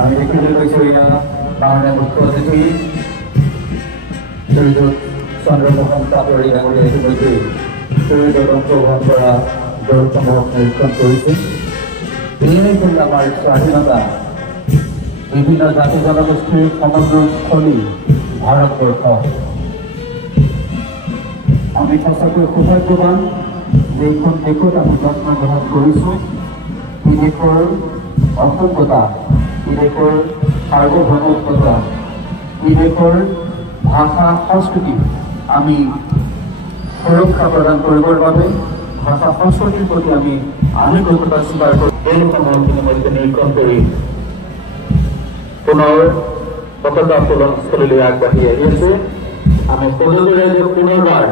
আমি দেখিবলৈ পাইছোঁ এয়া মাননীয় মুখ্য অতিথি শ্ৰীযুত চন্দ্ৰমোহন পাটোৱাৰী ডাঙৰীয়া ইতিমধ্যে শহীদত অংশগ্ৰহণ কৰা দলসমূহক নিৰীক্ষণ কৰিছে। এয়াই হ'ল আমাৰ স্বাধীনতা, বিভিন্ন জাতি জনগোষ্ঠীৰ সমগ্ৰস্থলী ভাৰতবৰ্ষ। আমি সঁচাকৈ সৌভাগ্যৱান যে এইখন দেশত আমি জন্মগ্ৰহণ কৰিছোঁ। এই দেশৰ অখণ্ডতা, এই দেশৰ সাৰ্বভৌমত্বতা, এই দেশৰ ভাষা সংস্কৃতি আমি সুৰক্ষা প্ৰদান কৰিবৰ বাবে ভাষা সংস্কৃতিৰ প্ৰতি আমি আনুগত্যতা স্বীকাৰ কৰি এইসমূহৰ ইতিমধ্যে নিৰীক্ষণ কৰি পুনৰ পতাকা উত্তোলনস্থলীলৈ আগবাঢ়ি আহি আছে। আমি সদস্যৰে পুনৰবাৰ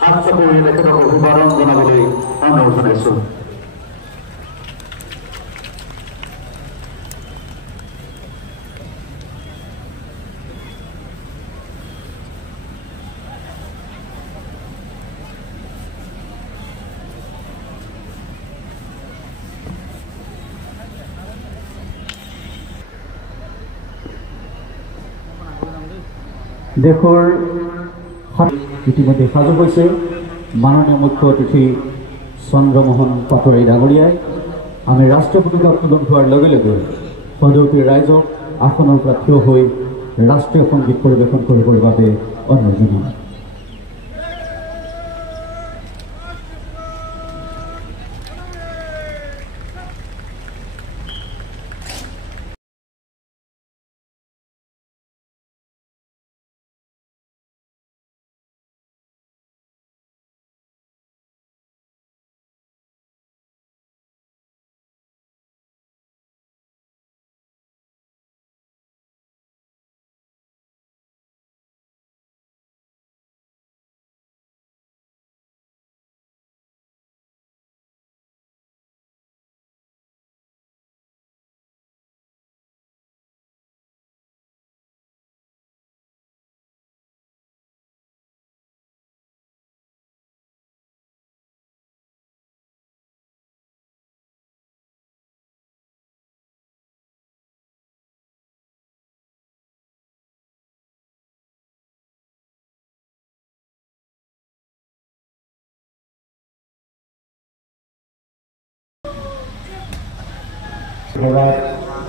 হাত চাপৰি তেখেতক অভিবাদন জনাবলৈ অনুৰোধ জনাইছোঁ। দেশৰ ইতিমধ্যে সাজু হৈছে মাননীয় মুখ্য অতিথি চন্দ্ৰমোহন পাটোৱাৰী ডাঙৰীয়াই। আমি ৰাষ্ট্ৰীয় পতাকা উত্তোলন হোৱাৰ লগে লগে সদৌতিৰ ৰাইজক আসনৰ পৰা থিয় হৈ ৰাষ্ট্ৰীয় সংগীত পৰিৱেশন কৰিবৰ বাবে অনুৰোধ জনাম।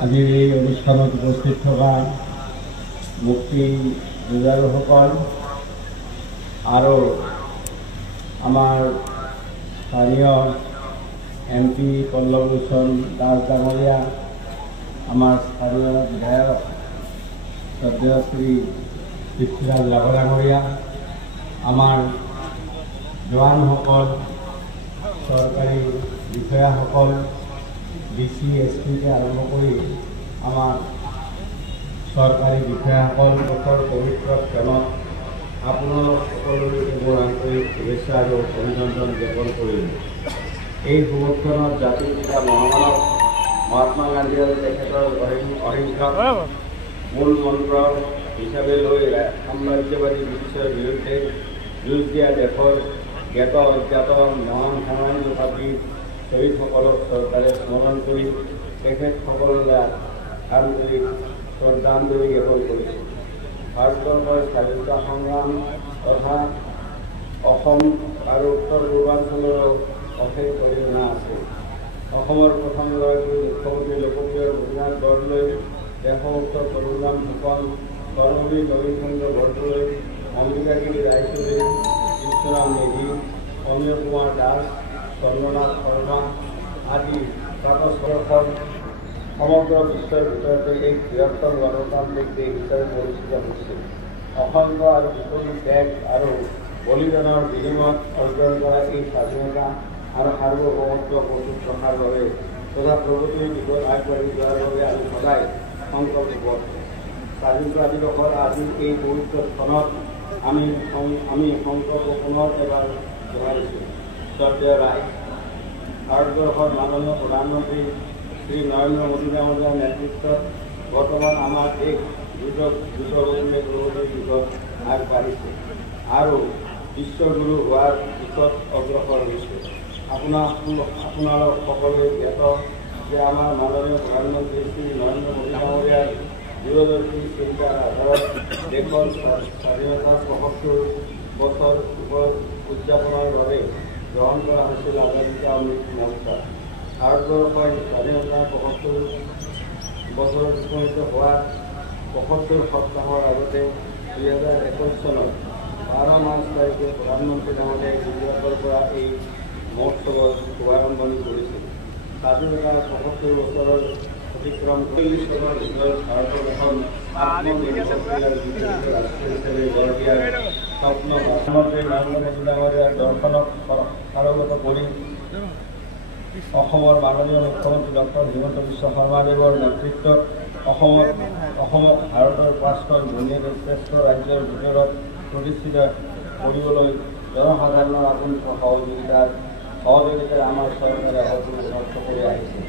আজিৰ এই অনুষ্ঠানত উপস্থিত থকা মুক্তি যুঁজাৰুসকল আৰু আমাৰ স্থানীয় MP পল্লৱ লোচন দাস ডাঙৰীয়া, আমাৰ স্থানীয় বিধায়ক শ্ৰদ্ধেয় শ্ৰী পৃথ্বীৰাজ ৰাভা ডাঙৰীয়া, আমাৰ জোৱানসকল, চৰকাৰী বিষয়াসকল, DC SPকে আৰম্ভ কৰি আমাৰ চৰকাৰী বিষয়াসকল, দেশৰ পবিত্ৰ ক্ষণত আপোনালোক সকলোৰে মোৰ আন্তৰিক শুভেচ্ছা আৰু অভিনন্দন জ্ঞাপন কৰিলোঁ। এই শুভক্ষণত জাতিৰ পিতা মহামানৱ মহাত্মা গান্ধী আৰু তেখেতৰ অহিংসাক মূল মন্ত্ৰ হিচাপে লৈ সাম্ৰাজ্যবাদী ব্ৰিটিছৰ বিৰুদ্ধে যুঁজ দিয়া দেশৰ জ্ঞাত অজ্ঞাত মহান সমাজবাদী শ্বহীদসকলক চৰকাৰে স্মৰণ কৰি তেখেতসকললৈ আন্তৰিক শ্ৰদ্ধাঞ্জলি জ্ঞাপন কৰিছে। ভাৰতবৰ্ষৰ স্বাধীনতা সংগ্ৰাম তথা অসম আৰু উত্তৰ পূৰ্বাঞ্চলৰো অশেষ অৰিহণা আছে। অসমৰ প্ৰথমগৰাকী মুখ্যমন্ত্ৰী লোকপ্ৰিয় গোপীনাথ বৰদলৈ, দেশভক্ত তৰুণৰাম ফুকন, কৰ্মবীৰ নবীন চন্দ্ৰ বৰদলৈ, অম্বিকাগিৰি ৰায়চৌধুৰী, বিশ্বৰাম মেধি, অমিয় কুমাৰ দাস, চন্দ্ৰনাথ শৰ্মা আদি প্ৰাতঃস্পৰ্শত সমগ্ৰ বিশ্বৰ ভিতৰতে এক বৃহত্তৰ গণতান্ত্ৰিক দেশ হিচাপে পৰিচিত হৈছে। অসংখ্য আৰু বিপৰীত ত্যাগ আৰু বলিদানৰ বিনিময়ত অৰ্জন কৰা এই স্বাধীনতা আৰু সাৰ্বভৌমত্ব প্ৰস্তুত ৰখাৰ বাবে তথা প্ৰগতিৰ দিশত আগবাঢ়ি যোৱাৰ বাবে আমি সদায় সংকল্পবদ্ধ। স্বাধীনতা দিৱসৰ আজি এই পবিত্ৰ ক্ষণত আমি সংকল্প পুনৰ এবাৰ দোহাৰিছোঁ। শ্ৰদ্ধেয় ৰাইজ, ভাৰতবৰ্ষৰ মাননীয় প্ৰধানমন্ত্ৰী শ্ৰী নৰেন্দ্ৰ মোদী ডাঙৰীয়াৰ নেতৃত্বত বৰ্তমান আমাৰ দেশ দ্ৰুতগতিৰে প্ৰগতিৰ দিশত আগবাঢ়িছে আৰু বিশ্বগুৰু হোৱাৰ দিশত অগ্ৰসৰ হৈছে। আপোনালোক সকলোৱে জ্ঞাত যে আমাৰ মাননীয় প্ৰধানমন্ত্ৰী শ্ৰী নৰেন্দ্ৰ মোদী ডাঙৰীয়াৰ দূৰদৰ্শী চিন্তাৰ আধাৰত দেশৰ স্বাধীনতাৰ ৭৫ বছৰ উদযাপনৰ বাবে গ্ৰহণ কৰা হৈছিল আজাদী কা অমৃত মহোৎসৱ। ভাৰতবৰ্ষৰ স্বাধীনতাৰ ৭৫ বছৰত উপনীত হোৱাৰ ৭৫ সপ্তাহৰ আগতে ২০২১ চনৰ ১২ মাৰ্চ তাৰিখে প্ৰধানমন্ত্ৰী ডাঙৰীয়াই গুজৰাটৰ পৰা এই মহোৎসৱৰ শুভাৰম্ভণি কৰিছিল। স্বাধীনতাৰ ৭৫ বছৰৰ অতিক্ৰম ৪০ চনৰ ভিতৰত ভাৰতৰ এখন আত্মনিৰ্ভৰশীল ৰাষ্ট্ৰ হিচাপে গঢ় দিয়াৰ স্বপ্ন প্ৰধানমন্ত্ৰী নৰেন্দ্ৰ মোদী ডাঙৰীয়াৰ দৰ্শনক সাৰোগত কৰি অসমৰ মাননীয় মুখ্যমন্ত্ৰী ডক্টৰ হিমন্ত বিশ্ব শৰ্মাদেৱৰ নেতৃত্বত অসমক ভাৰতৰ ৫খন ধনী শ্ৰেষ্ঠ ৰাজ্যৰ ভিতৰত প্ৰতিষ্ঠিত কৰিবলৈ জনসাধাৰণৰ আগুন সহযোগিতাৰ আমাৰ চৰকাৰে অহৰ্নিশে কৰি আহিছে।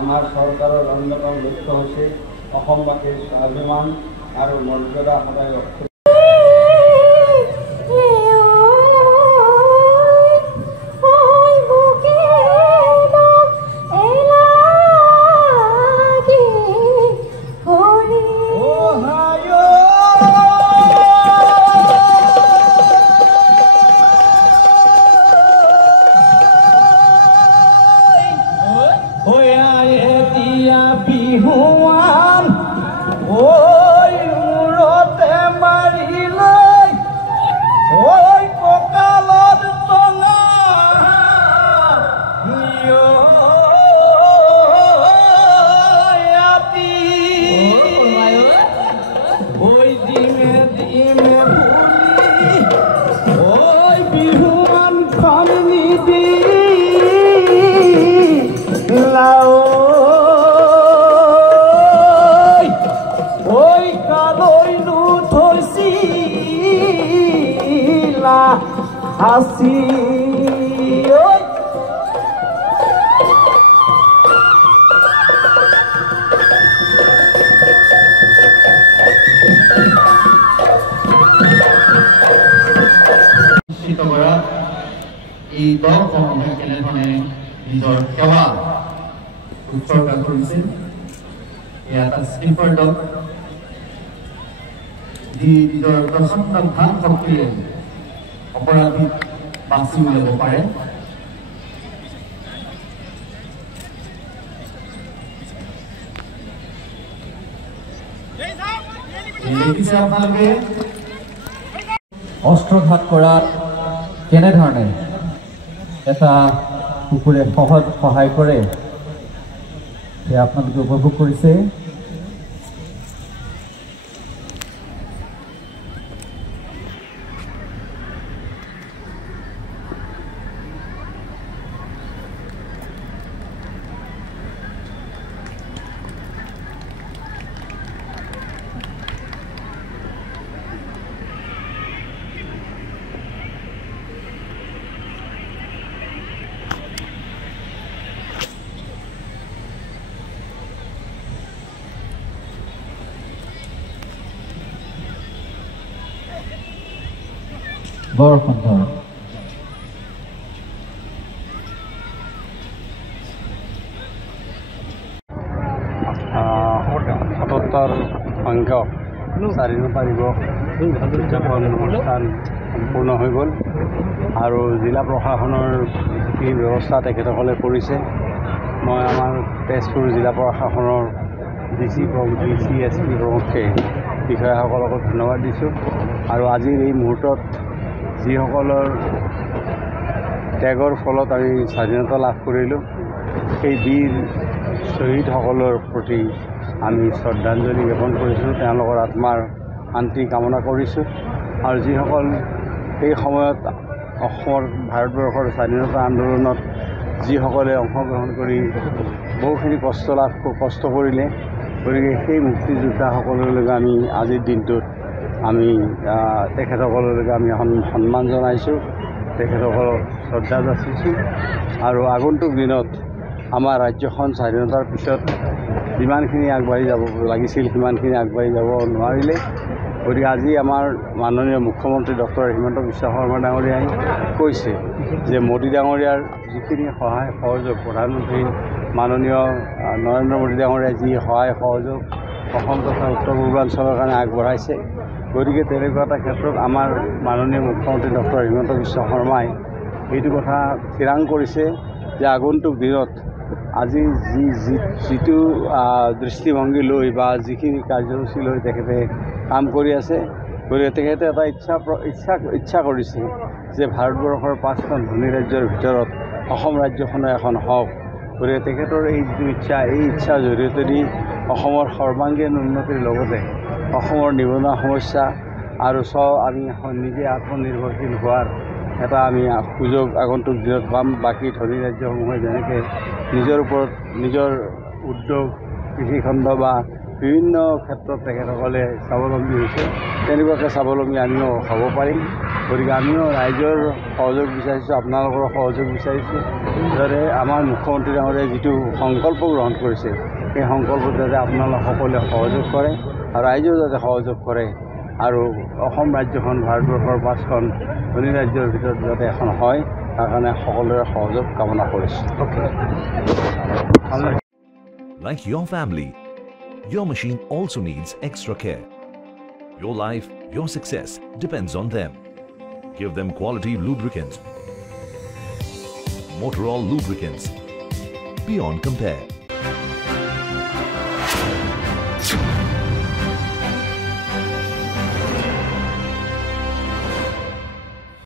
আমাৰ চৰকাৰৰ অন্যতম লক্ষ্য হৈছে অসমবাসীৰ স্বাভিমান আৰু মৰ্যাদা সদায় ৰক্ষা। এই দলসমূহে কেনেধৰণে নিজৰ সেৱা উৎসৰ্গা কৰিছিল। এয়া এটা স্লিপাৰ দল, যি নিজৰ প্ৰচণ্ড ঘাম শক্তিৰে অপৰাধীক বাছি উলিয়াব পাৰে। দেখিছে আপোনালোকে অস্ত্ৰঘাত কৰাত কেনেধৰণে এটা কুকুৰে সহজ সহায় কৰে, সেয়া আপোনালোকে উপভোগ কৰিছে। বৰ সুন্দৰ। সত্তৰ সংখ্যক স্বাধীনতা দিৱস উদযাপন অনুষ্ঠান সম্পূৰ্ণ হৈ গ'ল আৰু জিলা প্ৰশাসনৰ যিখিনি ব্যৱস্থা তেখেতসকলে কৰিছে, মই আমাৰ তেজপুৰ জিলা প্ৰশাসনৰ DC SP প্ৰমুখ্যে বিষয়াসকলক ধন্যবাদ দিছোঁ। আৰু আজিৰ এই মুহূৰ্তত যিসকলৰ ত্যাগৰ ফলত আমি স্বাধীনতা লাভ কৰিলোঁ, সেই বীৰ শ্বহীদসকলৰ প্ৰতি আমি শ্ৰদ্ধাঞ্জলি জ্ঞাপন কৰিছোঁ, তেওঁলোকৰ আত্মাৰ শান্তি কামনা কৰিছোঁ। আৰু যিসকল সেই সময়ত অসমৰ ভাৰতবৰ্ষৰ স্বাধীনতা আন্দোলনত যিসকলে অংশগ্ৰহণ কৰি বহুখিনি কষ্ট কৰিলে, গতিকে সেই মুক্তিযোদ্ধাসকললৈকে আমি আজিৰ দিনটোত আমি তেখেতসকললৈকে আমি সন্মান জনাইছোঁ, তেখেতসকলক শ্ৰদ্ধা যাচিছোঁ। আৰু আগন্তুক দিনত আমাৰ ৰাজ্যখন স্বাধীনতাৰ পিছত যিমানখিনি আগবাঢ়ি যাব লাগিছিল সিমানখিনি আগবাঢ়ি যাব নোৱাৰিলে। গতিকে আজি আমাৰ মাননীয় মুখ্যমন্ত্ৰী ডক্টৰ হিমন্ত বিশ্ব শৰ্মা ডাঙৰীয়াই কৈছে যে মোদী ডাঙৰীয়াৰ যিখিনি সহায় সহযোগ প্ৰধানমন্ত্ৰী মাননীয় নৰেন্দ্ৰ মোদী ডাঙৰীয়াই যি সহায় সহযোগ অসম তথা উত্তৰ পূৰ্বাঞ্চলৰ কাৰণে আগবঢ়াইছে, গতিকে তেনেকুৱা এটা ক্ষেত্ৰত আমাৰ মাননীয় মুখ্যমন্ত্ৰী ডক্টৰ হিমন্ত বিশ্ব শৰ্মাই এইটো কথা থিৰাং কৰিছে যে আগন্তুক দিনত আজি যিটো দৃষ্টিভংগী লৈ বা যিখিনি কাৰ্যসূচী লৈ তেখেতে কাম কৰি আছে, গতিকে তেখেতে এটা ইচ্ছা কৰিছে যে ভাৰতবৰ্ষৰ 5খন ধনী ৰাজ্যৰ ভিতৰত অসম ৰাজ্যখনো এখন হওক। গতিকে তেখেতৰ এই যিটো এই ইচ্ছাৰ জৰিয়তে অসমৰ সৰ্বাংগীন উন্নতিৰ লগতে অসমৰ নিবনুৱা সমস্যা আৰু আমি নিজে আত্মনিৰ্ভৰশীল হোৱাৰ এটা আমি সুযোগ আগন্তুক দিনত পাম। বাকী ধনী ৰাজ্যসমূহে যেনেকৈ নিজৰ ওপৰত নিজৰ উদ্যোগ কৃষিখণ্ড বা বিভিন্ন ক্ষেত্ৰত তেখেতসকলে স্বাৱলম্বী হৈছে, তেনেকুৱাকৈ স্বাৱলম্বী আমিও হ'ব পাৰিম। গতিকে আমিও ৰাইজৰ সহযোগ বিচাৰিছোঁ, আপোনালোকৰ সহযোগ বিচাৰিছোঁ, যাতে আমাৰ মুখ্যমন্ত্ৰী ডাঙৰীয়াই যিটো সংকল্প গ্ৰহণ কৰিছে সেই সংকল্পত যাতে আপোনালোক সকলোৱে সহযোগ কৰে আৰু ৰাইজেও যাতে সহযোগ কৰে আৰু অসম ৰাজ্যখন ভাৰতবৰ্ষৰ 5খন ধনী ৰাজ্যৰ ভিতৰত যাতে এখন হয়, তাৰ কাৰণে সকলোৰে সহযোগ কামনা কৰিছোঁ। Like your family, your machine also needs extra care. Your life, your success depends on them. Give them quality lubricants. Motorol lubricants, beyond compare.